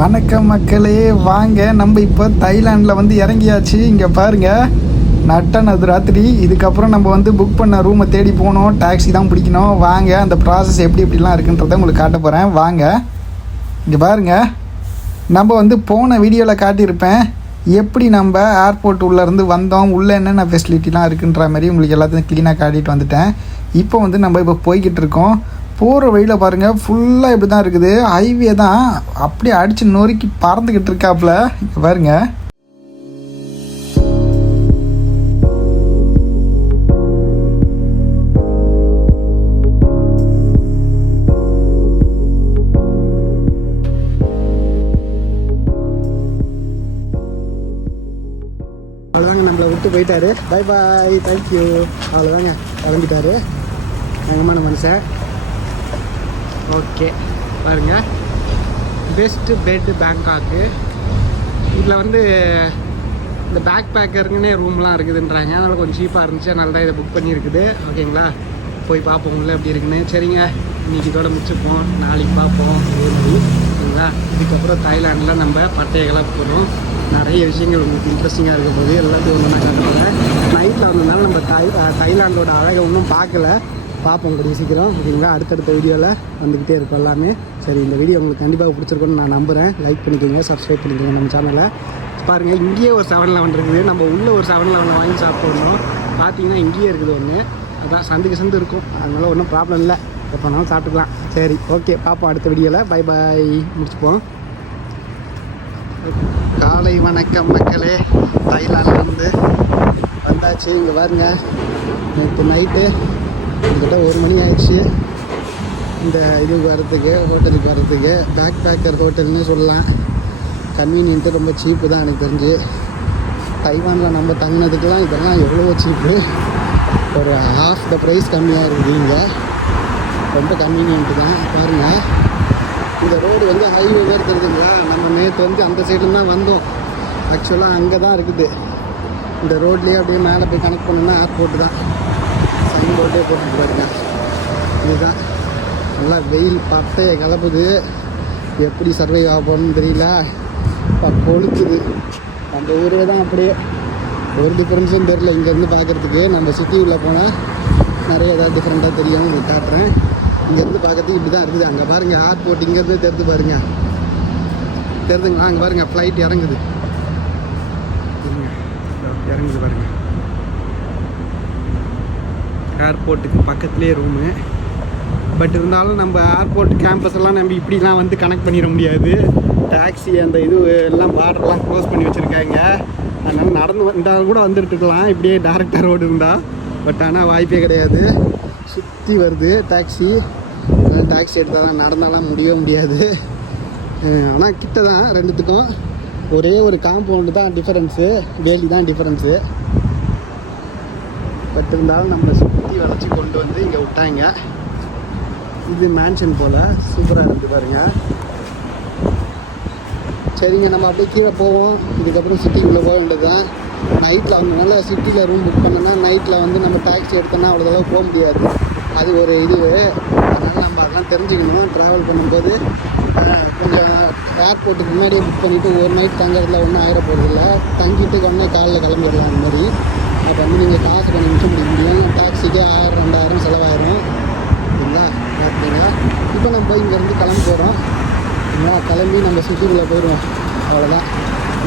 வணக்கம் மக்களே, வாங்க நம்ம இப்போ தைலாண்டில் வந்து இறங்கியாச்சு. இங்கே பாருங்கள், நட்டனது ராத்திரி. இதுக்கப்புறம் நம்ம வந்து புக் பண்ண ரூமை தேடி போகணும், டாக்ஸி தான் பிடிக்கணும். வாங்க அந்த ப்ராசஸ் எப்படி எப்படிலாம் இருக்குன்றதை உங்களுக்கு காட்ட போகிறேன். வாங்க, இங்கே பாருங்கள், நம்ம வந்து போன வீடியோவில் காட்டியிருப்பேன் எப்படி நம்ம ஏர்போர்ட் உள்ளேருந்து வந்தோம், உள்ளே என்னென்ன ஃபெசிலிட்டிலாம் இருக்குன்ற மாதிரி உங்களுக்கு எல்லாத்தையும் க்ளீனாக காட்டிட்டு வந்துட்டேன். இப்போ வந்து நம்ம இப்போ போய்கிட்டு இருக்கோம். போகிற வழியில் பாருங்கள், ஃபுல்லாக இப்படி தான் இருக்குது. ஹைவே தான் அப்படியே அடித்து நொறுக்கி பறந்துக்கிட்டு இருக்காப்புல. இங்கே பாருங்கள், அவ்வளோதாங்க, நம்மளை விட்டு போயிட்டாரு. Bye bye, thank you. அவ்வளோதாங்க, கிளம்பிட்டாரு தங்கமான மனுஷன். ஓகே பாருங்கள், பெஸ்ட்டு பெட்டு பேங்காக்கு. இதில் வந்து இந்த பேக் பேக்கருங்கன்னே ரூம்லாம் இருக்குதுன்றாங்க. அதனால் கொஞ்சம் சீப்பாக இருந்துச்சு, அதனால தான் இதை புக் பண்ணியிருக்குது. ஓகேங்களா, போய் பார்ப்போம் உள்ள எப்படி இருக்குன்னு. சரிங்க, இன்றைக்கி இதோட முடிச்சுப்போம், நாளைக்கு பார்ப்போம் அதே மாதிரி. ஓகேங்களா, இதுக்கப்புறம் தாய்லாண்டில் நம்ம பட்டையெல்லாம் போகிறோம். நிறைய விஷயங்கள் உங்களுக்கு இன்ட்ரெஸ்டிங்காக இருக்க போது எல்லாத்தையும் ஒன்று நான் காட்டுறேன். நைட்டில் வந்ததுனால நம்ம தாய்லாண்டோட அழகை ஒன்றும் பார்க்கல, பார்ப்போம் கூடிய சீக்கிரம். ஓகேங்களா, அடுத்தடுத்த வீடியோவில் வந்துக்கிட்டே இருக்கும் எல்லாமே. சரி, இந்த வீடியோ உங்களுக்கு கண்டிப்பாக பிடிச்சிருக்குன்னு நான் நம்புகிறேன். லைக் பண்ணிக்கோங்க, சப்ஸ்கிரைப் பண்ணிக்கோங்க நம்ம சேனலை. பாருங்கள், இங்கேயே ஒரு 7-Eleven இருக்குது. நம்ம உள்ளே ஒரு 7-Eleven வாங்கி சாப்பிட்ணும். பார்த்தீங்கன்னா இங்கேயே இருக்குது ஒன்று. அதான் சந்துக்கு சந்து இருக்கும், அதனால ஒன்றும் ப்ராப்ளம் இல்லை, எப்போனாலும் சாப்பிட்டுக்கலாம். சரி, ஓகே, பார்ப்போம் அடுத்த வீடியோவில். பை பாய், முடிச்சுப்போம். காலை வணக்கம் மக்களே, தாய்லாந்துலேருந்து வந்தாச்சு. இங்கே பாருங்க, நேற்று நைட்டு கிட்டத்தட்ட 1 மணி ஆயிடுச்சு இந்த இதுக்கு வரத்துக்கு, ஹோட்டலுக்கு வரத்துக்கு. பேக் பேக்கர் ஹோட்டல்னு சொல்லலாம். கன்வீனியன்ட்டு, ரொம்ப சீப்பு தான் எனக்கு தெரிஞ்சு. தைவானில் நம்ம தங்கினதுக்கெலாம் இதெல்லாம் எவ்வளோ சீப்பு, ஒரு half the ப்ரைஸ் கம்மியாக இருக்குது. இங்கே ரொம்ப கன்வீனியன்ட்டு தான். பாருங்கள், இந்த ரோடு வந்து ஹைவே வேறு தெரியுதுங்களா. நம்ம நேற்று வந்து அந்த சைடில் தான் வந்தோம். ஆக்சுவலாக அங்கே தான் இருக்குது. இந்த ரோட்லேயே அப்படியே மேலே போய் கனெக்ட் பண்ணோன்னா ஏர்போர்ட்டு தான். சைன் போர்ட்டே போட்டுட்டு பாருங்க. இதுதான் நல்லா வெயில் பட்டையை கலப்புது. எப்படி சர்வை ஆகணும்னு தெரியல, கொளுக்குது. அந்த ஊரே தான் அப்படியே, ஒரு டிஃப்ரென்ஸும் தெரியல இங்கேருந்து பார்க்குறதுக்கு. நம்ம சிட்டி உள்ளே போனால் நிறைய ஏதாவது டிஃப்ரெண்ட்டாக தெரியும், உங்களுக்கு காட்டுறேன். இங்கேருந்து பார்க்கறதுக்கு இப்படி தான் இருக்குது. அங்கே பாருங்கள், ஏர்போர்ட் இங்கேருந்து தெரிஞ்சு பாருங்கள், தெரிஞ்சுங்களா? அங்கே பாருங்கள், ஃப்ளைட் இறங்குது பாருங்கள். ஏர்போர்ட்டுக்கு பக்கத்துலேயே ரூமு. பட் இருந்தாலும் நம்ம ஏர்போர்ட் கேம்பஸ் எல்லாம் நம்ம இப்படிலாம் வந்து கனெக்ட் பண்ணிட முடியாது. டாக்ஸி அந்த இது எல்லாம் பார்டர்லாம் க்ளோஸ் பண்ணி வச்சுருக்காங்க. அதனால் நடந்து வந்தால் கூட வந்துட்டுருக்கலாம் இப்படியே டேரெக்டாக ரோடு இருந்தால். பட் ஆனால் வாய்ப்பே கிடையாது, சுற்றி வருது டாக்ஸி. டாக்ஸி எடுத்தால் தான், நடந்தாலாம் முடியாது. ஆனால் கிட்ட தான் ரெண்டுத்துக்கும். ஒரே ஒரு காம்பவுண்டு தான் டிஃபரன்ஸு, வேலி தான் டிஃபரன்ஸு. பட் இருந்தாலும் நம்ம சுற்றி வளைச்சி கொண்டு வந்து இங்கே விட்டாங்க. இது மேன்ஷன் போல் சூப்பராக இருக்குது பாருங்கள். சரிங்க, நம்ம அப்படியே கீழே போவோம். இதுக்கப்புறம் சிட்டிக்குள்ளே போக வேண்டியது தான். நைட்டில் வந்ததுனால சிட்டியில் ரூம் புக் பண்ணோன்னா நைட்டில் வந்து நம்ம டாக்ஸி எடுத்தோன்னா அவ்வளோதளவு போக முடியாது. அது ஒரு இது. அதனால் நம்ம அதெல்லாம் தெரிஞ்சுக்கணும். ட்ராவல் பண்ணும்போது கொஞ்சம் ஏர்போர்ட்டுக்கு முன்னாடியே புக் பண்ணிவிட்டு ஒரு நைட் தங்குறதுல ஒன்றும் ஆகிட போகிறதில்ல. தங்கிட்டு உடனே காலையில் கிளம்பிடலாம். அந்த மாதிரி அப்போ வந்து நீங்கள் காசு கொஞ்சம் மிச்சம் முடிக்க முடியும். டாக்ஸிக்கு 1000-2000 செலவாயிரும். சரிங்களா, பார்த்தீங்களா? இப்போ நம்ம இங்கேருந்து கிளம்பி போகிறோம். கிளம்பி நம்ம சிட்டிக்குள்ளே போயிடுவோம். அவ்வளோதான்.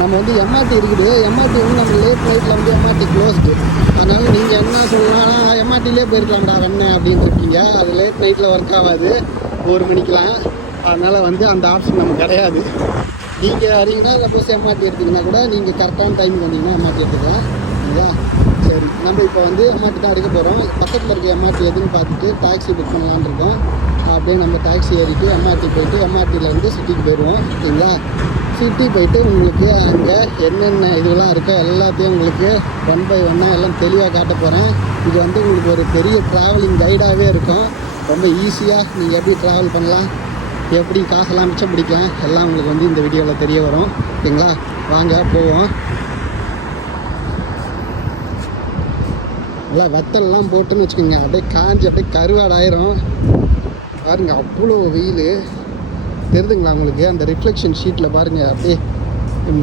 நம்ம வந்து எம்ஆர்டி இருக்குது. எம்ஆர்டி வந்து நம்ம லேட் நைட்டில் வந்து எம்ஆர்டி க்ளோஸ்டு. அதனால் நீங்கள் என்ன சொல்லலாம், எம்ஆர்டிலே போயிருக்கலாம்டா வெண்ணே அப்படின்னு இருக்கீங்க. அது லேட் நைட்டில் ஒர்க் ஆகாது, 1 மணிக்கெலாம். அதனால் வந்து அந்த ஆப்ஷன் நமக்கு கிடையாது. நீங்கள் வரீங்கன்னா சப்போஸ் எம்ஆர்டி எடுத்திங்கன்னா கூட நீங்கள் கரெக்டான டைமுக்கு வந்தீங்கன்னா எம்ஆர்டி எடுத்துக்கலாம். சரிங்களா? சரி, நம்ம இப்போ வந்து எம்ஆர்டி தான் எடுக்க போகிறோம். பக்கத்தில் இருக்க எம்ஆர்டி எதுன்னு பார்த்துட்டு டாக்ஸி புக் பண்ணலான்னு இருக்கோம். அப்படியே நம்ம டாக்ஸி ஏறிட்டு எம்ஆர்டி போயிட்டு எம்ஆர்டியிலேருந்து சிட்டிக்கு போயிடுவோம். சரிங்களா? சிட்டி போயிட்டு உங்களுக்கு அங்கே என்னென்ன இதுவெல்லாம் இருக்கோ எல்லாத்தையும் உங்களுக்கு 1 by 1 எல்லாம் தெளிவாக காட்ட போகிறேன். இது வந்து உங்களுக்கு ஒரு பெரிய ட்ராவலிங் கைடாகவே இருக்கும். ரொம்ப ஈஸியாக நீங்கள் எப்படி ட்ராவல் பண்ணலாம், எப்படி காசெல்லாம் மிச்சம் பிடிக்கலாம், எல்லாம் உங்களுக்கு வந்து இந்த வீடியோவில் தெரிய வரும். சரிங்களா, வாங்க போவோம். நல்லா வத்தல்லாம் போட்டுன்னு வச்சுக்கோங்க, அப்படியே காஞ்சி அப்படியே கருவாடாயிரும். பாருங்க, அவ்வளோ வெயில். தெரியுதுங்களா உங்களுக்கு? அந்த ரிஃப்ளெக்ஷன் ஷீட்டில் பாருங்கள் அப்படியே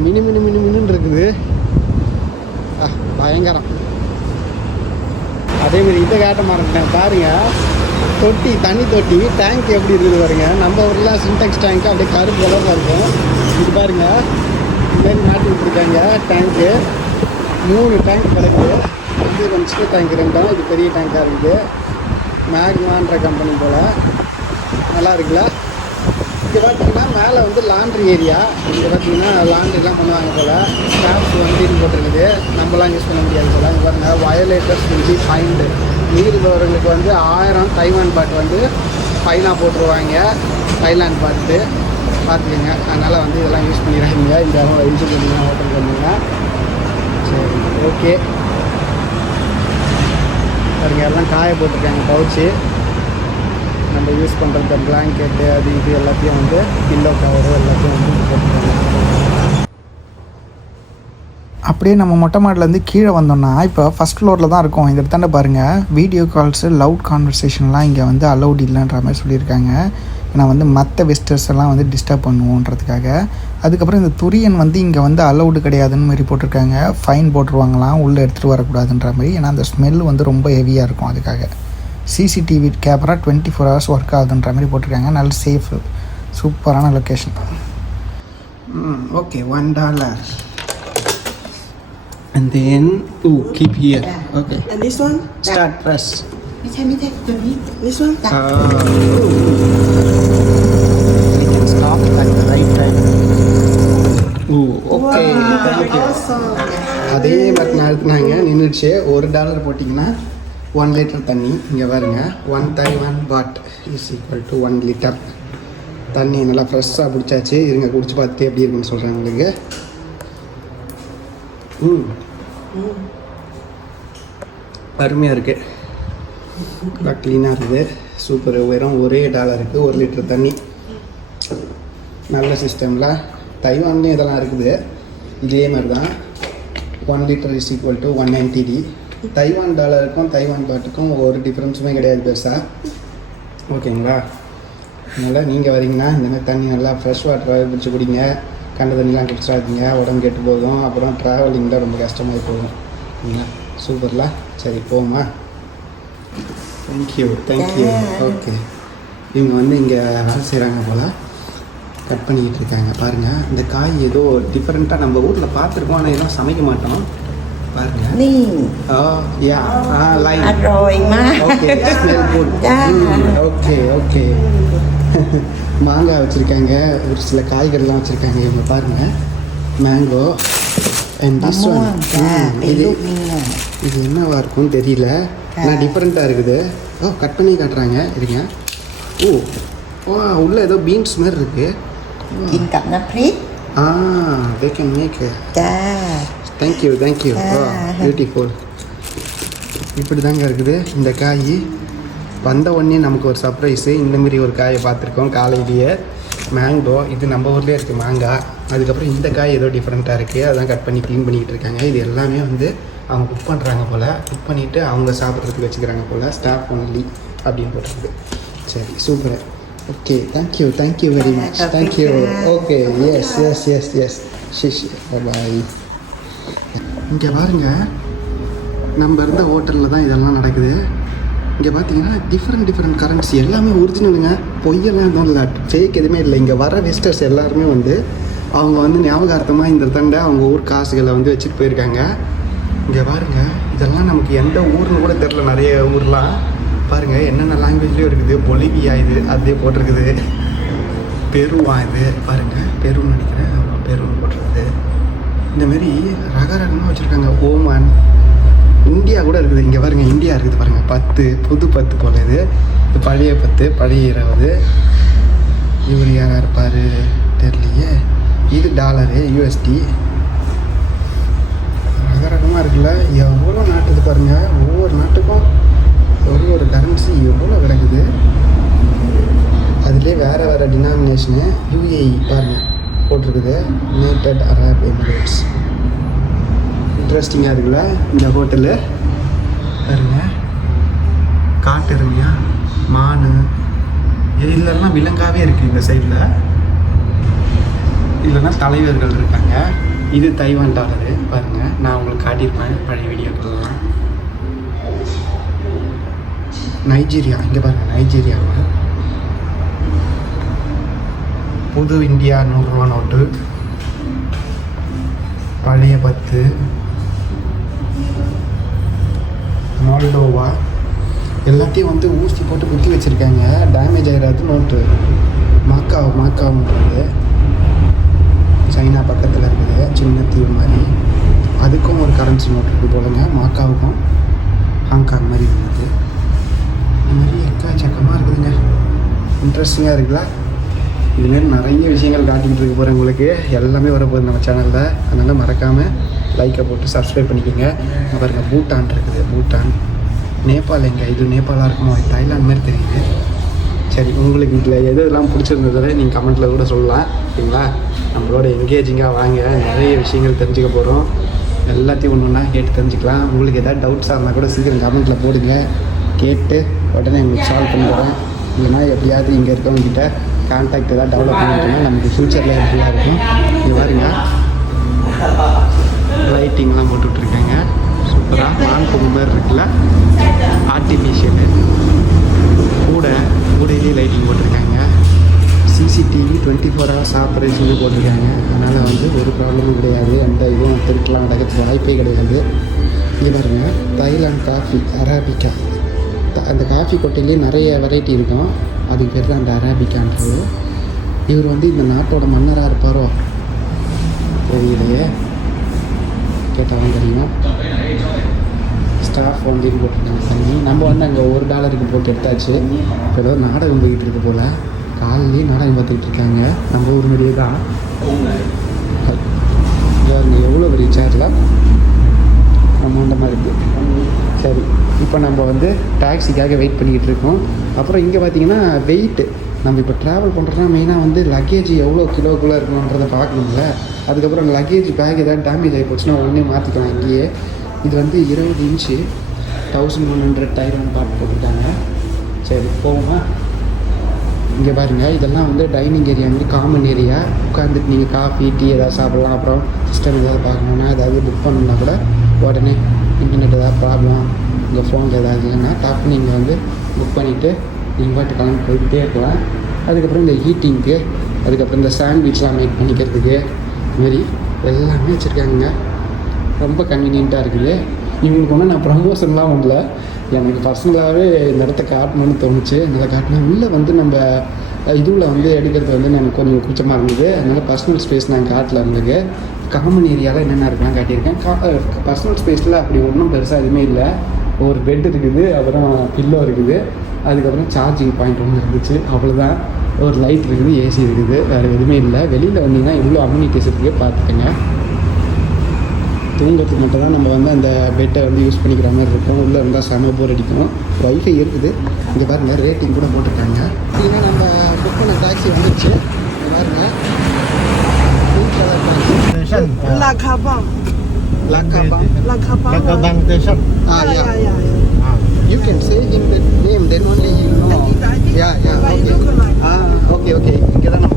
மினுன்னு இருக்குது. பயங்கரம். அதேமாரி இதை காட்ட மாட்டேன் பாருங்கள், தொட்டி, தண்ணி தொட்டி, டேங்க் எப்படி இருக்குது பாருங்க. நம்ம ஊரில் சின்டெக்ஸ் டேங்க்கு அப்படியே கருப்பு கலரில் இருக்கும். இது பாருங்கள், இதுமாரி மாட்டி விட்டுருக்காங்க டேங்க்கு. 3 டேங்க் கிடக்குது. இது கொஞ்சம் சின்ன டேங்க் 2, இது பெரிய டேங்காக இருக்குது. மேக்மான்ற கம்பெனி போல். நல்லா இருக்குல்ல? இங்கே பார்த்தீங்கன்னா மேலே வந்து லாண்ட்ரி ஏரியா. இங்கே பார்த்தீங்கன்னா லாண்ட்ரிலாம் பண்ணுவாங்க போல். ஸ்டாஃப்ஸ் வண்டின்னு போட்டிருக்குது. நம்மளாம் யூஸ் பண்ண முடியாது போல். இங்கே பாருங்கள், வயலேட்டர்ஸ் வில் பி ஃபைன்டு. மீறுபவர்களுக்கு வந்து 1000 தைவான் பாட் வந்து ஃபைனாக போட்டுருவாங்க. தாய்லாந்து பாட்டு பார்த்துக்கோங்க. அதனால் வந்து இதெல்லாம் யூஸ் பண்ணிடுறாங்க. இந்த இன்ஜினியரிங் ஓப்பன் பண்ணுங்க. சரி, ஓகே. பாருங்க, எல்லாம் காய போட்டிருக்காங்க. பவுச்சு நம்ம யூஸ் பண்ணுற பிளாங்கெட்டு அது இது எல்லாத்தையும் வந்து பில்லோ கவரு எல்லாத்தையும் வந்து போட்டுருக்காங்க. அப்படியே நம்ம மொட்டை மாடிலேருந்து கீழே வந்தோம்னா இப்போ ஃபஸ்ட் ஃப்ளோரில் தான் இருக்கும். இந்த இடத்தாண்ட பாருங்கள், வீடியோ கால்ஸு, லவுட் கான்வர்சேஷன்லாம் இங்கே வந்து அலௌட் இல்லைன்ற மாதிரி சொல்லியிருக்காங்க. ஏன்னா வந்து மற்ற விசிட்டர்ஸ் எல்லாம் வந்து டிஸ்டர்ப் பண்ணுவோன்றதுக்காக. அதுக்கப்புறம் இந்த துரியன் வந்து இங்கே வந்து அலௌடு கிடையாதுன்னு மாதிரி போட்டிருக்காங்க. ஃபைன் போட்டுருவாங்களாம் உள்ளே எடுத்துகிட்டு வரக்கூடாதுன்ற மாதிரி. ஏன்னா அந்த ஸ்மெல் வந்து ரொம்ப ஹெவியாக இருக்கும். அதுக்காக சிசிடிவி கேமரா 24 hours ஒர்க் ஆகுதுன்ற மாதிரி போட்டிருக்காங்க. நல்ல சேஃபு, சூப்பரான location. Okay, $1. And then, keep here. Okay. And this one? Start press. This one? You can stop at the right time. Okay. Wow, awesome. அதே மாதிரி நடத்துனாங்க, நின்றுச்சு. $1 போட்டிங்கன்னா 1 லிட்டர் தண்ணி. இங்கே பாருங்க, 1 Taiwan baht is equal to 1 liter. தண்ணி நல்லா ஃப்ரெஷ்ஷாக பிடிச்சாச்சு. இருங்க குடிச்சு பார்த்துட்டு எப்படி இருக்குன்னு சொல்கிறேன் உங்களுக்கு. அருமையாக இருக்குது. நல்லா க்ளீனாக இருக்குது. சூப்பர். வெறும் $1 1 லிட்டர் தண்ணி. நல்ல சிஸ்டமில் தைவான்லேயும் இதெல்லாம் இருக்குது. இதே மாதிரி தான் 1 litre is equal to 190D. Taiwan டாலருக்கும் தைவான் பாட்டுக்கும் ஒரு டிஃப்ரென்ஸுமே கிடையாது பெருசாக. ஓகேங்களா? அதனால் நீங்கள் வரீங்கன்னா இந்த மாதிரி தண்ணி நல்லா ஃப்ரெஷ் வாட்டராக பிடிச்சி குடிங்க. கண்ட தண்ணிலாம் குடிச்சிடாதீங்க, உடம்பு கெட்டு போகும். அப்புறம் ட்ராவலிங்கில் ரொம்ப கஷ்டமாக போகும். சரிங்களா? சூப்பர்ல. சரி, போமா. தேங்க்யூ. ஓகே. இவங்க வந்து இங்கே வேலை செய்கிறாங்க போல். கட் பண்ணிக்கிட்டு இருக்காங்க. பாருங்கள், இந்த காய் ஏதோ டிஃப்ரெண்ட்டாக நம்ம ஊரில் பார்த்துருக்கோம், ஆனால் எதுவும் சமைக்க மாட்டோம். பாருங்க. Line. Okay, smell good. Okay. மாங்காய் வச்சுருக்காங்க, ஒரு சில காய்கறிலாம் வச்சுருக்காங்க. இவங்க பாருங்கள், மேங்கோ அண்ட் திஸ் ஒன். இது என்னவா இருக்கும்னு தெரியல, ஆனால் டிஃப்ரெண்ட்டாக இருக்குது. கட் பண்ணி காட்டுறாங்க. இருங்க. உள்ளே ஏதோ பீன்ஸ் மாதிரி இருக்குது.กินกับน้ำพริก they can make it. Thank you. Beautiful. இப்படி தாங்க இருக்குது இந்த காய். வந்த உடனே நமக்கு ஒரு சர்ப்ரைஸு. இந்தமாரி ஒரு காயை பார்த்துருக்கோம் காலையிலேயே. மேங்கோ, இது நம்ம ஊர்லேயே இருக்குது மாங்காய். அதுக்கப்புறம் இந்த காய் ஏதோ டிஃப்ரெண்ட்டாக இருக்குது. அதான் கட் பண்ணி க்ளீன் பண்ணிக்கிட்டு இருக்காங்க. இது எல்லாமே வந்து அவங்க குக் பண்ணுறாங்க போல். குக் பண்ணிவிட்டு அவங்க சாப்பிட்றதுக்கு வச்சுக்கிறாங்க போல். ஸ்டாஃப் ஒன்லி அப்படின்னு போட்டுருக்கு. சரி, super. Okay, thank you very much. Thank you. Okay, yes. ஷிஷ், பாய். இங்கே பாருங்கள், நம்ம இருந்த ஹோட்டலில் தான் இதெல்லாம் நடக்குது. இங்கே பார்த்தீங்கன்னா டிஃப்ரெண்ட் கரன்சி எல்லாமே ஒரிஜினலுங்க. பொய்யெல்லாம் எதுவும் இல்லை, ஃபேக் எதுவுமே இல்லை. இங்கே வர விசிட்டர்ஸ் எல்லாருமே வந்து அவங்க வந்து ஞாபகார்த்தமாக இந்த தண்டை அவங்க ஊர் காசுகளை வந்து வச்சுட்டு போயிருக்காங்க. இங்கே பாருங்கள், இதெல்லாம் நமக்கு எந்த ஊர்னு கூட தெரில. நிறைய ஊர்லாம் பாருங்கள் என்னென்ன லாங்குவேஜ்லேயும் இருக்குது. பொலிவியா இது அதே போட்டிருக்குது. பெருவா இது பாருங்கள், பெருன்னு நினைக்கிறேன். பெருன்னு போட்டிருக்குது. இந்தமாரி ரகரகமாக வச்சுருக்காங்க. ஓமான், இந்தியா கூட இருக்குது. இங்கே பாருங்கள், இந்தியா இருக்குது பாருங்கள். 10 புது 10 போல். இது பழைய 10, பழைய 20. இவர் யாராக இருப்பார் தெரியலையே. இது $, USD. ரகரகமாக இருக்குல்ல. எவ்வளோ நாட்டுக்கு பாருங்கள். ஒவ்வொரு நாட்டுக்கும் ஒரு கரன்சி எவ்வளோ கிடக்குது. அதுலேயே வேறு டினாமினேஷனு. UAE பாருங்கள் போட்டிருக்குது, யுனைடெட் அரப் எமிரேட்ஸ். இன்ட்ரெஸ்டிங்காக இருக்குல்ல இந்த ஹோட்டலு. பாருங்க, காட்டு இருமையா, மான் இதெல்லாம் விலங்காகவே இருக்குது இந்த சைடில். இல்லைன்னா தலைவர்கள் இருக்காங்க. இது தைவான் டாலரு பாருங்கள், நான் உங்களுக்கு காட்டியிருப்பேன் பழைய வீடியோக்கள்லாம். நைஜீரியா, இங்கே பாருங்கள், நைஜீரியாவில் புது இந்தியா 100 ரூபா நோட்டு, பழைய 10, மால்டோவா, எல்லாத்தையும் வந்து ஊசி போட்டு குத்தி வச்சுருக்காங்க. டேமேஜ் ஆகிடாது நோட்டு. மாக்காவுன்றது சைனா பக்கத்தில் இருக்குது, சின்ன தீவு மாதிரி. அதுக்கும் ஒரு கரன்சி நோட் இருக்குது போலங்க. மாக்காவுக்கும் ஹாங்காங் மாதிரி இருந்தது. இந்த மாதிரி எக்கச்சக்கமாக இருக்குதுங்க. இன்ட்ரெஸ்டிங்காக இருக்குல்ல. இதுமாரி நிறைய விஷயங்கள் காட்டிக்கிட்டு இருக்க போகிறேன் உங்களுக்கு. எல்லாமே வரப்போகுது நம்ம சேனலில். அதனால் மறக்காமல் லைக்கை போட்டு சப்ஸ்கிரைப் பண்ணிக்கோங்க. பாருங்கள், பூட்டான் இருக்குது. பூட்டான், நேபாள். எங்கே இது நேபாளாக இருக்குமோ? தாய்லாந்து மாதிரி தெரியுது. சரி, உங்களுக்கு இதில் எதெல்லாம் பிடிச்சிருந்ததை நீங்கள் கமெண்ட்டில் கூட சொல்லலாம், ஓகேங்களா? நம்மளோட என்கேஜிங்காக வாங்க, நிறைய விஷயங்கள் தெரிஞ்சுக்க போகிறோம். எல்லாத்தையும் ஒன்று ஒன்றா கேட்டு தெரிஞ்சுக்கலாம். உங்களுக்கு எதாவது டவுட்ஸாக இருந்தால் கூட சீக்கிரம் கமெண்ட்டில் போடுங்க. கேட்டு உடனே உங்களுக்கு சால்வ் பண்ணுறேன். இல்லைனா எப்படியாவது இங்கே இருக்கவங்ககிட்ட கான்டாக்ட் எதாவது டெவலப் பண்ணிட்டோம்னா நமக்கு ஃப்யூச்சரில் ஹெல்ப்ஃபுல்லாக இருக்கும். இது பாருங்க, லைட்டிங்லாம் போட்டுட்ருக்காங்க. சூப்பராக வான்கொம்பு மாதிரி இருக்குல்ல, ஆர்டிஃபிஷியலு. கூடையிலே லைட்டிங் போட்டிருக்காங்க. சிசிடிவி 24 ஹவர்ஸ் ஆப்ரேஷன் போட்டிருக்காங்க. அதனால் வந்து ஒரு ப்ராப்ளமும் கிடையாது. எந்த இதுவும் திருட்டலாம் நடக்கிறதுக்கு வாய்ப்பே கிடையாது. இது பாருங்க, தைலாண்ட் காஃபி, அரேபிக்கா. அந்த காஃபி கொட்டையிலே நிறைய வெரைட்டி இருக்கும். அதுக்கு பேர் தான் அந்த அரேபிக்கான்றது. இவர் வந்து இந்த நாட்டோட மன்னராக இருப்பாரோ தெரியலையே, கேட்டாலும் தெரியும். ஸ்டாஃப் வந்து போட்டிருக்காங்க தண்ணி. நம்ம வந்து அங்கே $1 போட்டு எடுத்தாச்சு. இப்போ ஏதோ நாடகம் போய்கிட்டு இருக்கு போல். காலையிலேயே நாடகம் பார்த்துக்கிட்டு இருக்காங்க. நம்ம ஊர் மாதிரியே தான். எவ்வளோ பெரிய சேரில் அமௌண்ட மாதிரி இருக்குது. சரி, இப்போ நம்ம வந்து டாக்ஸிக்காக வெயிட் பண்ணிக்கிட்டு இருக்கோம். அப்புறம் இங்கே பார்த்தீங்கன்னா வெயிட்டு, நம்ம இப்போ ட்ராவல் பண்ணுறோன்னா மெயினாக வந்து லக்கேஜ் எவ்வளோ கிலோக்குள்ளே இருக்கணுன்றதை பார்க்கணும்ல. அதுக்கப்புறம் லக்கேஜ் பேக் ஏதாவது டேமேஜ் ஆகி போச்சுன்னா உடனே மாற்றிக்கலாம் இங்கேயே. இது வந்து 20 இன்ச்சு 1100 டைரான் பார்த்து போட்டிருக்காங்க. சரி, போவோமா? இங்கே பாருங்கள், இதெல்லாம் வந்து டைனிங் ஏரியா வந்து காமன் ஏரியா. உட்காந்துட்டு நீங்கள் காஃபி, டீ ஏதாவது சாப்பிட்லாம். அப்புறம் சிஸ்டம் ஏதாவது பார்க்கணுன்னா, ஏதாவது புக் பண்ணணுன்னா கூட உடனே இன்டர்நெட் ஏதாவது ப்ராப்ளம், உங்கள் ஃபோனில் ஏதாவது இல்லைன்னா டக்குன்னு நீங்கள் வந்து புக் பண்ணிவிட்டு நீங்கள் பாட்டு கிளம்பி போய்கிட்டே இருக்கலாம். அதுக்கப்புறம் இந்த ஹீட்டிங்க்கு, அதுக்கப்புறம் இந்த சாண்ட்விச்லாம் மேக் பண்ணிக்கிறதுக்கு, இதுமாரி எல்லாமே வச்சுருக்காங்க. ரொம்ப கன்வீனியண்ட்டாக இருக்குது. இவங்களுக்கு ஒன்றும் நான் ப்ரமோஷன்லாம் பண்ணல, எனக்கு பர்சனலாகவே இந்த இடத்த காட்டணும்னு தோணுச்சு. அதனால் காட்டினேன். உள்ளே வந்து நம்ம இதுவில் வந்து எடுக்கிறது வந்து எனக்கு கொஞ்சம் கூச்சமாக இருந்தது. அதனால் பர்சனல் ஸ்பேஸ் நான் காட்டல. உங்களுக்கு காமன் ஏரியாவில் என்னென்ன இருக்குலாம் காட்டியிருக்கேன். பர்சனல் ஸ்பேஸில் அப்படி ஒன்றும் பெருசாக எதுவுமே இல்லை. ஒரு பெட் இருக்குது, அப்புறம் பில்லோ இருக்குது, அதுக்கப்புறம் சார்ஜிங் பாயிண்ட் ஒன்று இருந்துச்சு, அவ்வளோதான். ஒரு லைட் இருக்குது, ஏசி இருக்குது, வேறு எதுவுமே இல்லை. வெளியில் வந்தீங்கன்னா இவ்வளோ அம்யூனிட்டிஸ் இருக்குது, பார்த்துக்கங்க. தூங்கிறதுக்கு மட்டும் தான் நம்ம வந்து அந்த பெட்டை வந்து யூஸ் பண்ணிக்கிற மாதிரி இருக்கும். உள்ளே இருந்தால் செம போர் அடிக்கும். வைஃபை இருக்குது. இங்கே பாருங்கள், ரேட்டிங் கூட போட்டிருக்காங்க. பார்த்தீங்கன்னா நம்ம புக் பண்ண டாக்ஸி வந்துடுச்சு. பாருங்கள், Lakabang. Lakabang station. Yeah. You can say him the name, then only you know. I think Yeah, but okay. you look alike. Okay. இங்கே தான் நம்ம